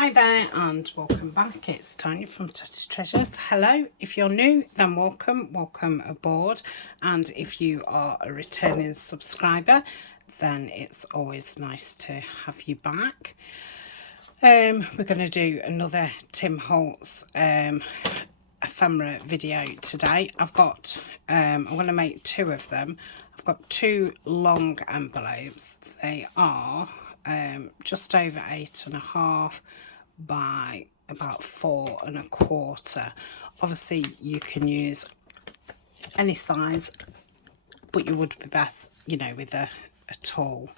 Hi there and welcome back. It's Tania from Tatty Treasures. Hello, if you're new then welcome aboard, and if you are a returning subscriber then it's always nice to have you back. We're going to do another Tim Holtz ephemera video today. I'm going to make two of them. I've got two long envelopes. They are just over 8.5 by about 4 1/4. Obviously you can use any size, but you would be best, you know, with a tall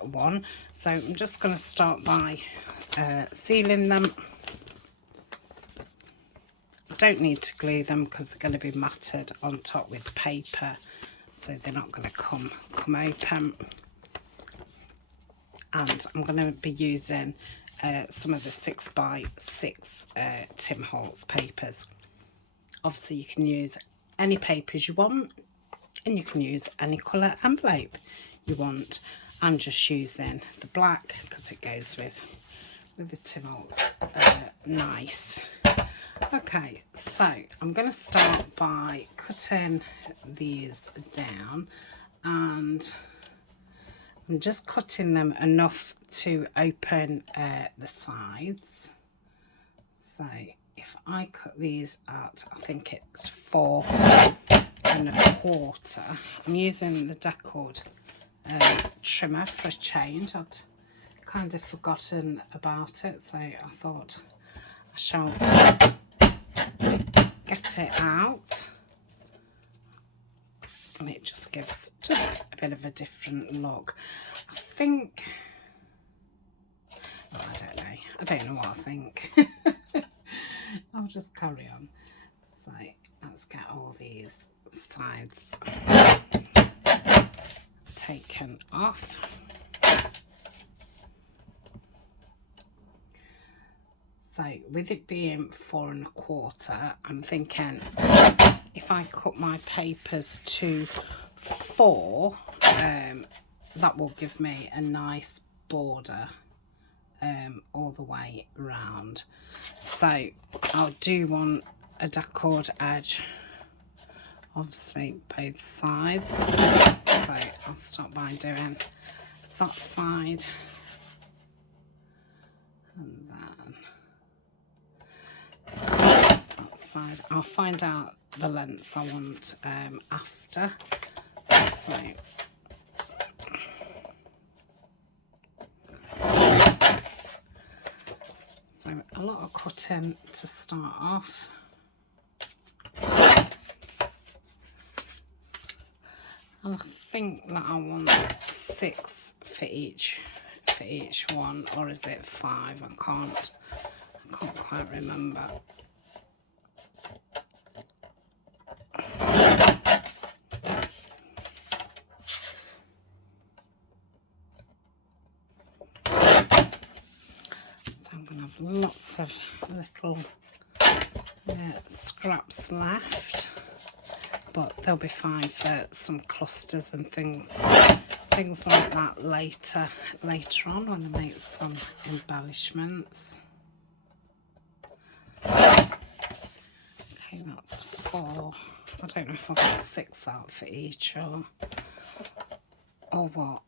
one. So I'm just going to start by sealing them. I don't need to glue them because they're going to be matted on top with paper, so they're not going to come open. And I'm going to be using some of the 6x6 Tim Holtz papers. Obviously you can use any papers you want, and you can use any colour envelope you want. I'm just using the black because it goes with the Tim Holtz nice. Okay, so I'm going to start by cutting these down, and I'm just cutting them enough to open the sides. So if I cut these at, I think it's 4 1/4. I'm using the Decord trimmer for a change. I'd kind of forgotten about it, so I thought I shall get it out. And it just gives just a bit of a different look. I think, oh, I don't know what I think. I'll just carry on. So let's get all these sides taken off. So with it being 4 1/4, I'm thinking if I cut my papers to 4, that will give me a nice border all the way round. So I do want a Decord edge, obviously both sides. So I'll start by doing that side, and then that side. I'll find out the lengths I want after. So a lot of cutting to start off. And I think that I want 6 for each one, or is it 5? I can't quite remember. So I'm going to have lots of little scraps left, but they'll be fine for some clusters and things like that later on when I make some embellishments. Okay, that's 4. I don't know if I've got 6 out for each or what.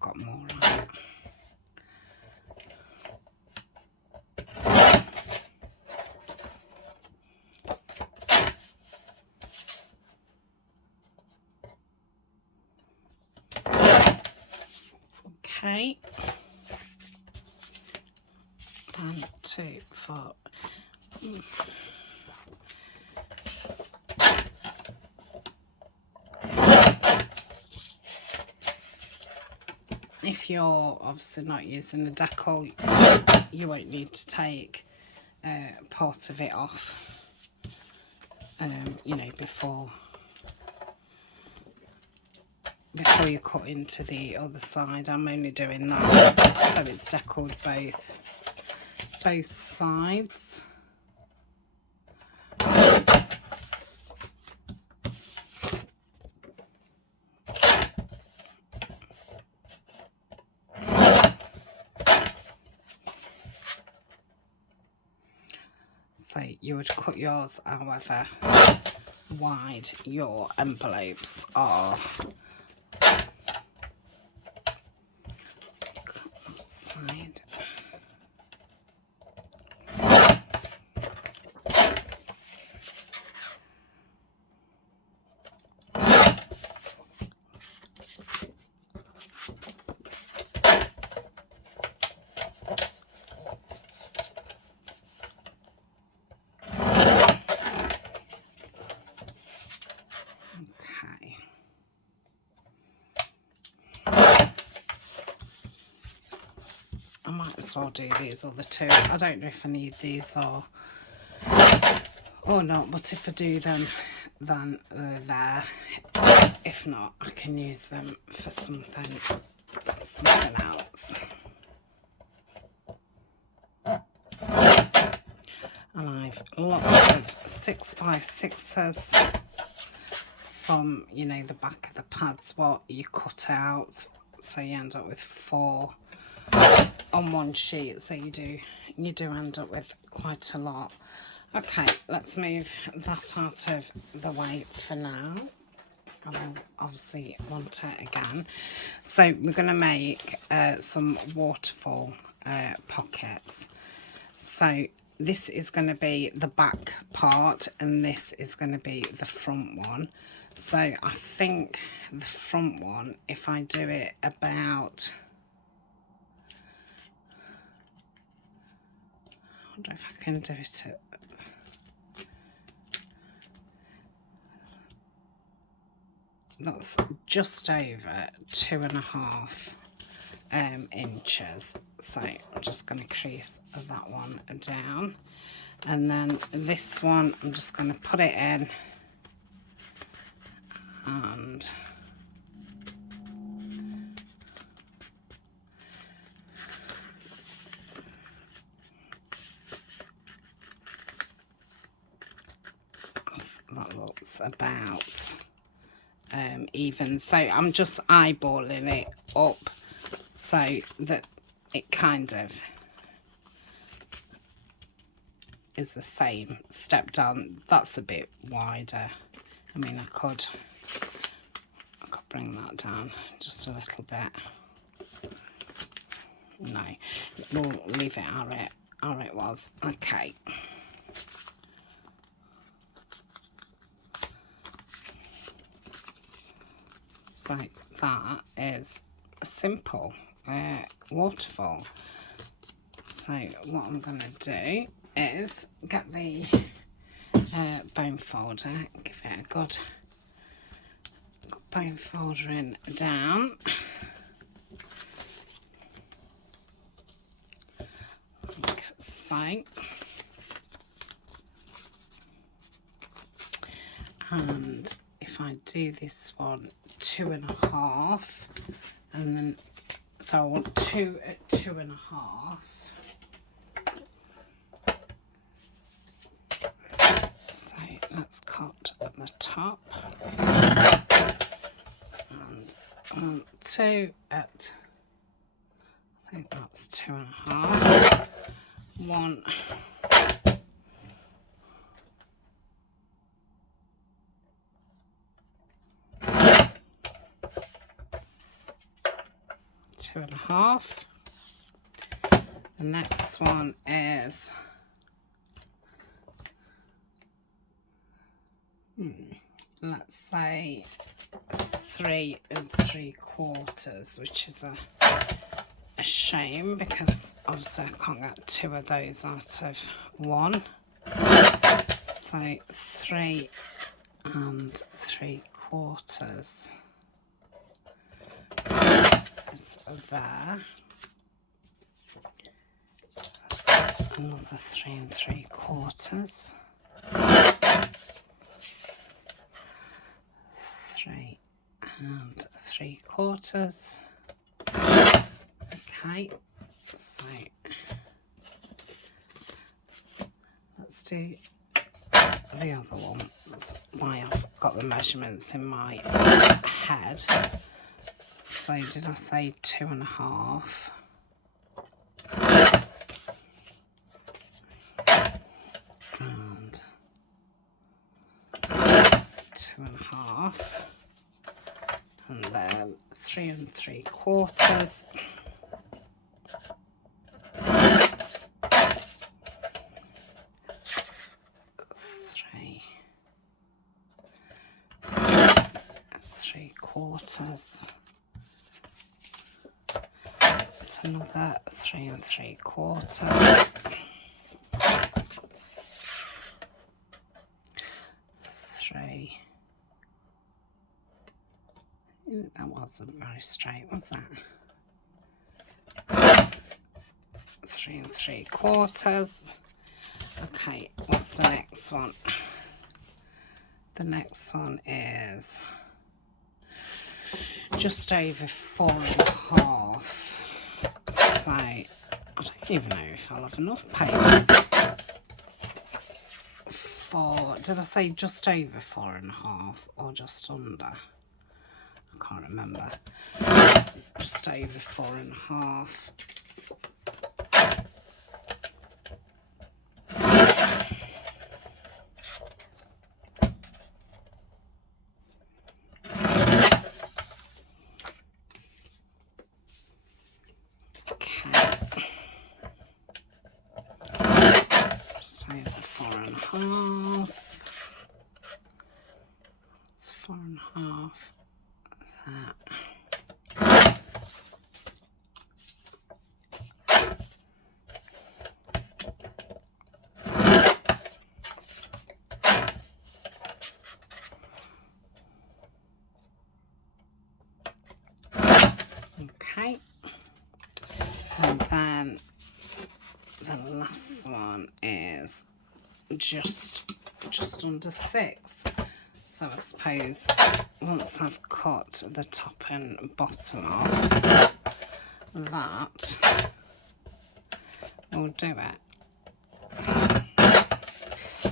Got more right. Okay, 1, 2, 4. If you're obviously not using the Decord, you won't need to take part of it off, you know, before before you cut into the other side. I'm only doing that so it's deckled both sides. So you would cut yours however wide your envelopes are. Let's cut that side. I'll do these other two. I don't know if I need these or not, but if I do them, then they're there. If not, I can use them for something else. And I've lots of 6x6s from, you know, the back of the pads, what you cut out, so you end up with 4 on one sheet, so you do end up with quite a lot. Okay, let's move that out of the way for now. I will obviously want it again. So we're going to make some waterfall pockets. So this is going to be the back part and this is going to be the front one. So I think the front one, if I do it about, I wonder if I can do it at, that's just over 2.5 inches. So I'm just going to crease that one down, and then this one I'm just going to put it in and that looks about even. So I'm just eyeballing it up so that it kind of is the same step down. That's a bit wider. I mean, I could bring that down just a little bit. No, we'll leave it how it was. Okay. So that is a simple waterfall. So what I'm going to do is get the bone folder, give it a good bone foldering down. Like so. And if I do this one 2.5, and then so I want 2 at 2.5. So let's cut at the top, and 2 at, I think that's 2.5. 1. 2.5. The next one is let's say 3 3/4, which is a shame because obviously I can't get 2 of those out of 1. So 3 3/4 is there. Another 3 3/4. 3 3/4. 3/4. Okay, so let's do the other one. That's why I've got the measurements in my head. So did I say 2.5? And 2.5, and then 3 3/4. 3 3/4. It's another 3 3/4. 3. Ooh, that wasn't very straight, was that? 3 3/4. Okay, what's the next one? The next one is just over 4.5. So I don't even know if I'll have enough papers for, did I say just over 4.5 or just under? I can't remember. Just over 4.5. It's 4.5. That. Okay. And then the last one is just under 6. So I suppose once I've cut the top and bottom off, that will do it.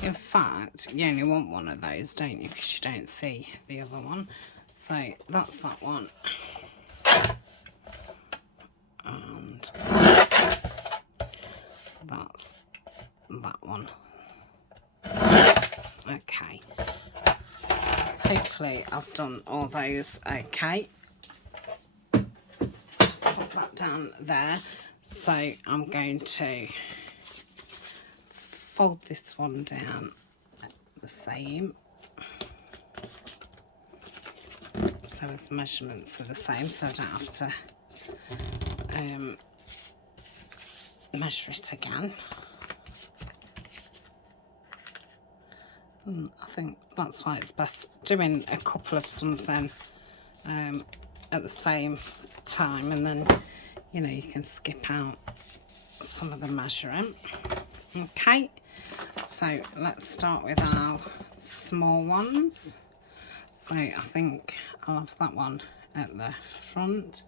In fact, you only want one of those, don't you? Because you don't see the other one. So that's that one. And that's that one. Okay. Hopefully I've done all those okay. Just put that down there. So I'm going to fold this one down the same. So its measurements are the same, so I don't have to measure it again. I think that's why it's best doing a couple of something at the same time, and then you know you can skip out some of the measuring. Okay, so let's start with our small ones. So I think I'll have that one at the front.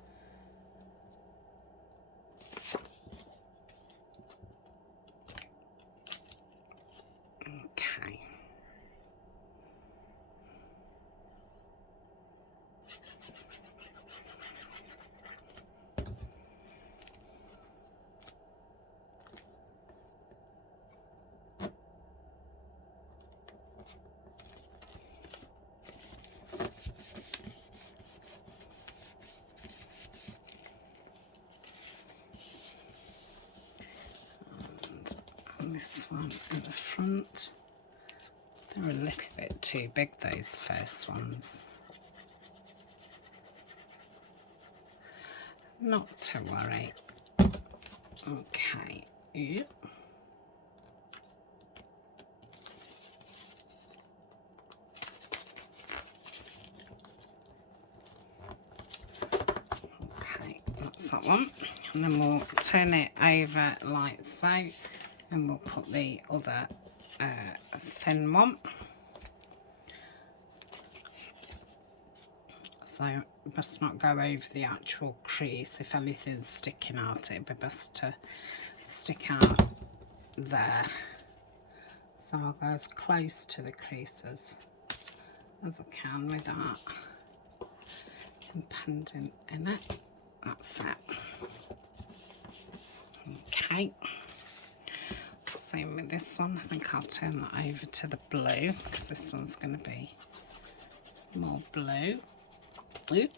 Okay. And this one at the front. They're a little bit too big, those first ones. Not to worry. Okay. Yep. Okay, that's that one. And then we'll turn it over like so, and we'll put the other thin one. So best not go over the actual crease. If anything's sticking out, it'd be best to stick out there. So I'll go as close to the creases as I can with that, and pendant in it. That's it. Okay. Same with this one. I think I'll turn that over to the blue because this one's going to be more blue. Oop.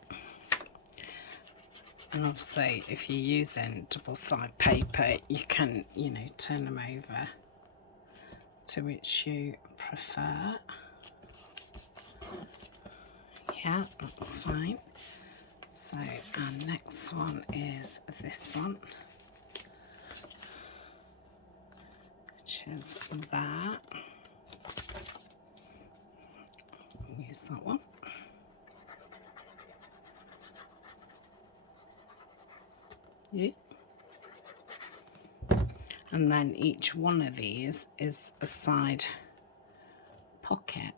And obviously, if you're using double-sided paper, you can, you know, turn them over to which you prefer. Yeah, that's fine. So our next one is this one, which is that. Use that one. Yeah. And then each one of these is a side pocket.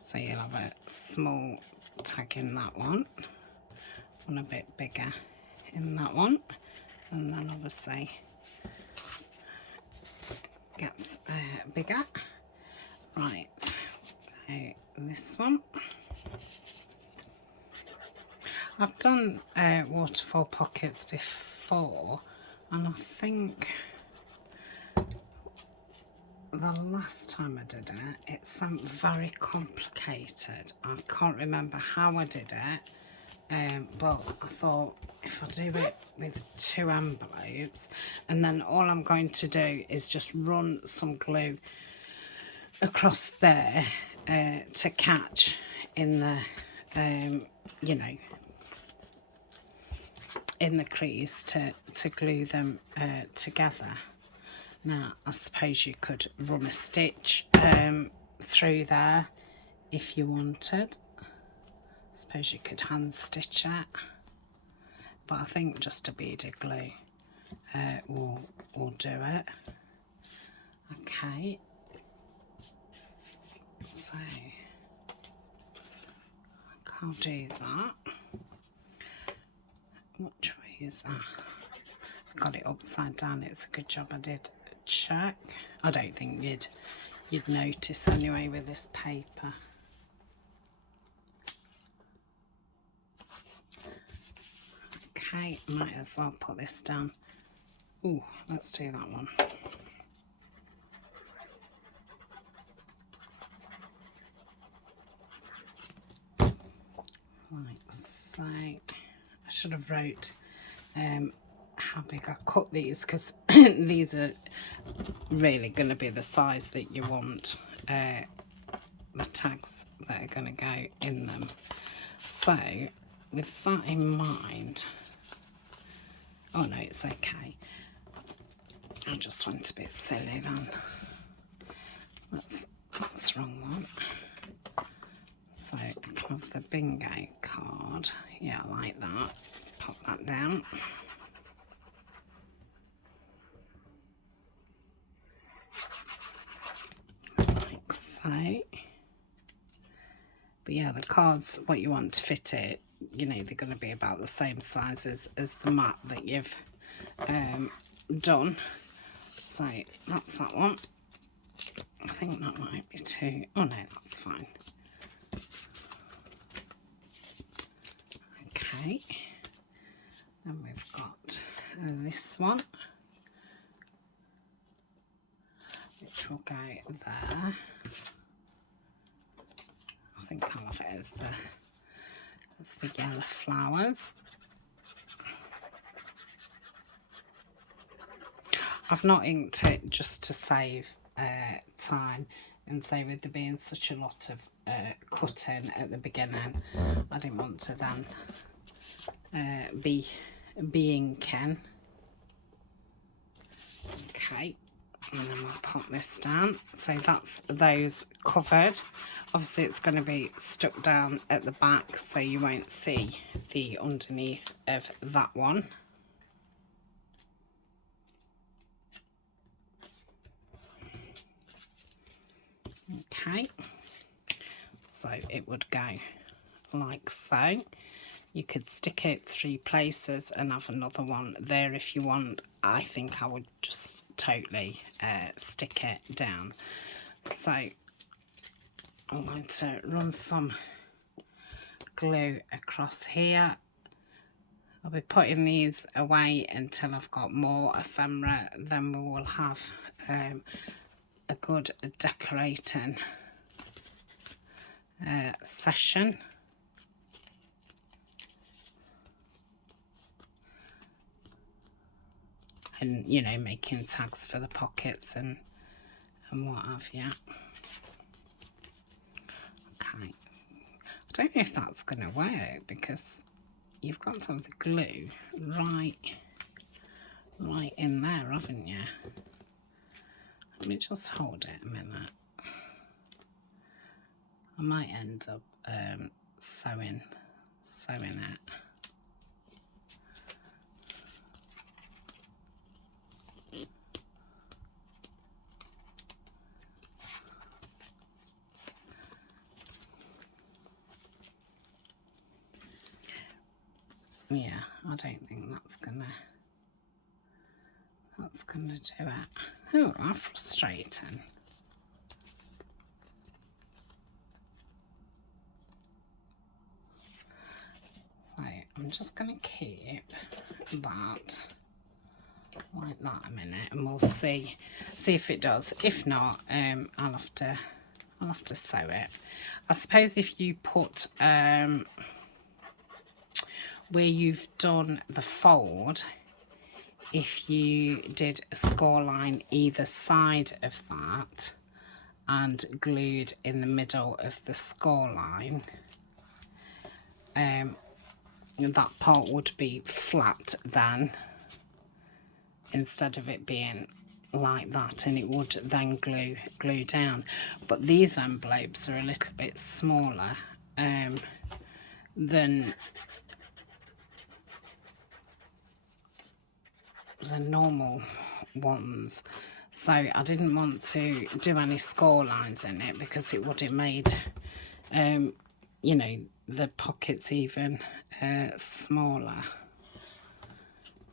So you'll have a small tag in that one a bit bigger in that one, and then obviously gets bigger. Right, okay, this one. I've done waterfall pockets before, and I think the last time I did it, it sounded very complicated. I can't remember how I did it, but I thought if I do it with 2 envelopes, and then all I'm going to do is just run some glue across there to catch in the, you know, in the crease to glue them together. Now, I suppose you could run a stitch through there if you wanted. I suppose you could hand stitch it, but I think just a bead of glue will do it. Okay, so I'll do that. Which way is that? I got it upside down. It's a good job I did check. I don't think you'd notice anyway with this paper. Okay, might as well put this down. Ooh, let's do that one. Like so. I should have wrote how big I cut these, because these are really going to be the size that you want the tags that are going to go in them. So with that in mind, oh no, it's okay. I just went a bit silly then. That's the wrong one. So I can have the bingo card. Yeah, I like that. Let's pop that down. Like so. But yeah, the cards, what you want to fit it, you know, they're going to be about the same size as the mat that you've done. So that's that one. I think that might be too. Oh no, that's fine. Okay, then we've got this one, which will go there. I think I'll have it as the yellow flowers. I've not inked it just to save time, and say with there being such a lot of cutting at the beginning, I didn't want to then be inking. Okay, and then we'll pop this down. So that's those covered. Obviously it's going to be stuck down at the back, so you won't see the underneath of that one. Okay, so it would go like so. You could stick it 3 places and have another one there if you want. I think I would just totally stick it down. So I'm going to run some glue across here. I'll be putting these away until I've got more ephemera, then we will have a good decorating session. And, you know, making tags for the pockets and what have you. Okay. I don't know if that's going to work because you've got to have the glue right in there, haven't you? Let me just hold it a minute. I might end up sewing it. Yeah, I don't think that's gonna do it. Oh, that's frustrating. So I'm just gonna keep that like that a minute, and we'll see if it does. If not, I'll have to sew it. I suppose if you put where you've done the fold, if you did a score line either side of that and glued in the middle of the score line, that part would be flat then, instead of it being like that, and it would then glue down. But these envelopes are a little bit smaller than the normal ones, so I didn't want to do any score lines in it because it would have made you know, the pockets even smaller.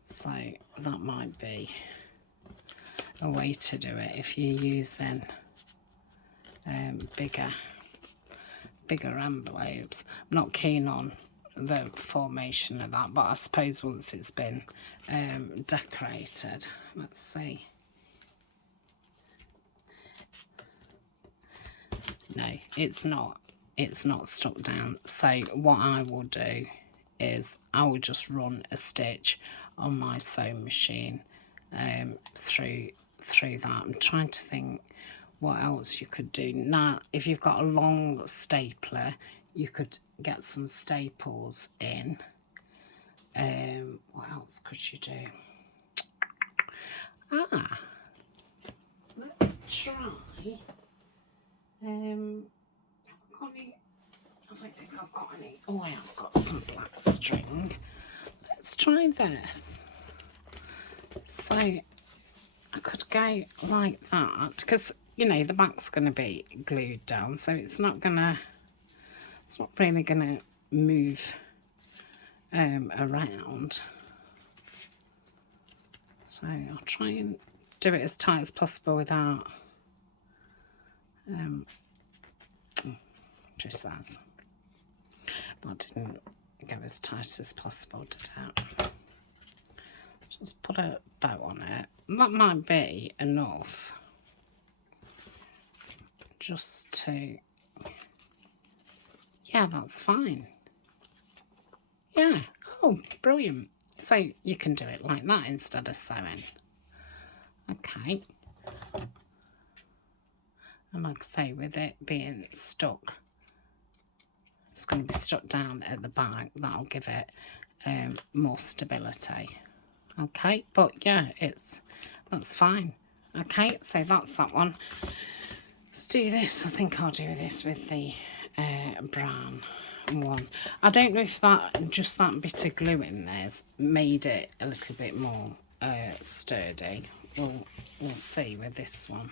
So that might be a way to do it if you're using bigger envelopes. I'm not keen on the formation of that, but I suppose once it's been decorated, let's see. No, it's not stuck down. So what I will do is I will just run a stitch on my sewing machine through that. I'm trying to think what else you could do. Now, if you've got a long stapler, you could get some staples in. What else could you do? Let's try. I don't think I've got any. Oh, I have got some black string. Let's try this. So I could go like that, because, you know, the back's going to be glued down, so it's not really going to move around. So I'll try and do it as tight as possible without just as that didn't go as tight as possible, did it? Just put a bow on it. That might be enough just to, yeah, that's fine. Yeah, oh, brilliant. So you can do it like that instead of sewing. Okay. And like I say, with it being stuck, it's going to be stuck down at the back. That'll give it more stability. Okay, but yeah, that's fine. Okay, so that's that one. Let's do this. I think I'll do this with the brown one. I don't know if just that bit of glue in there's made it a little bit more sturdy. We'll see with this one.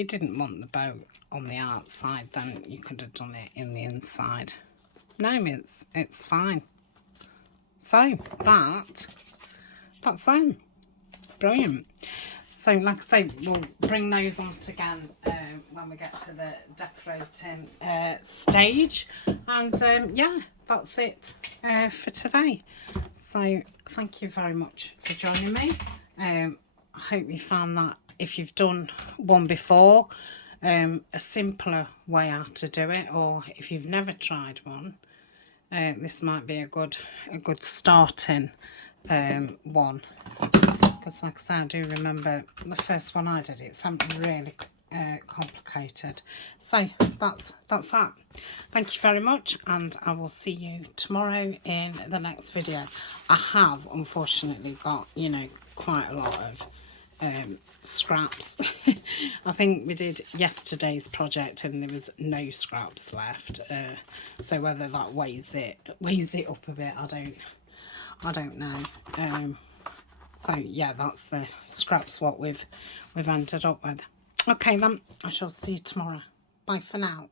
you didn't want the bow on the outside, then you could have done it in the inside. No, it's fine. So that's brilliant. So like I say, we'll bring those on again when we get to the decorating stage. And yeah, that's it for today. So thank you very much for joining me. I hope you found that, if you've done one before, a simpler way how to do it, or if you've never tried one, this might be a good starting one. Because like I say, I do remember the first one I did, it's something really complicated. So that's that. Thank you very much, and I will see you tomorrow in the next video. I have unfortunately got, you know, quite a lot of scraps. I think we did yesterday's project and there was no scraps left, so whether that weighs it up a bit, I don't know. So yeah, that's the scraps what we've ended up with. Okay then, I shall see you tomorrow. Bye for now.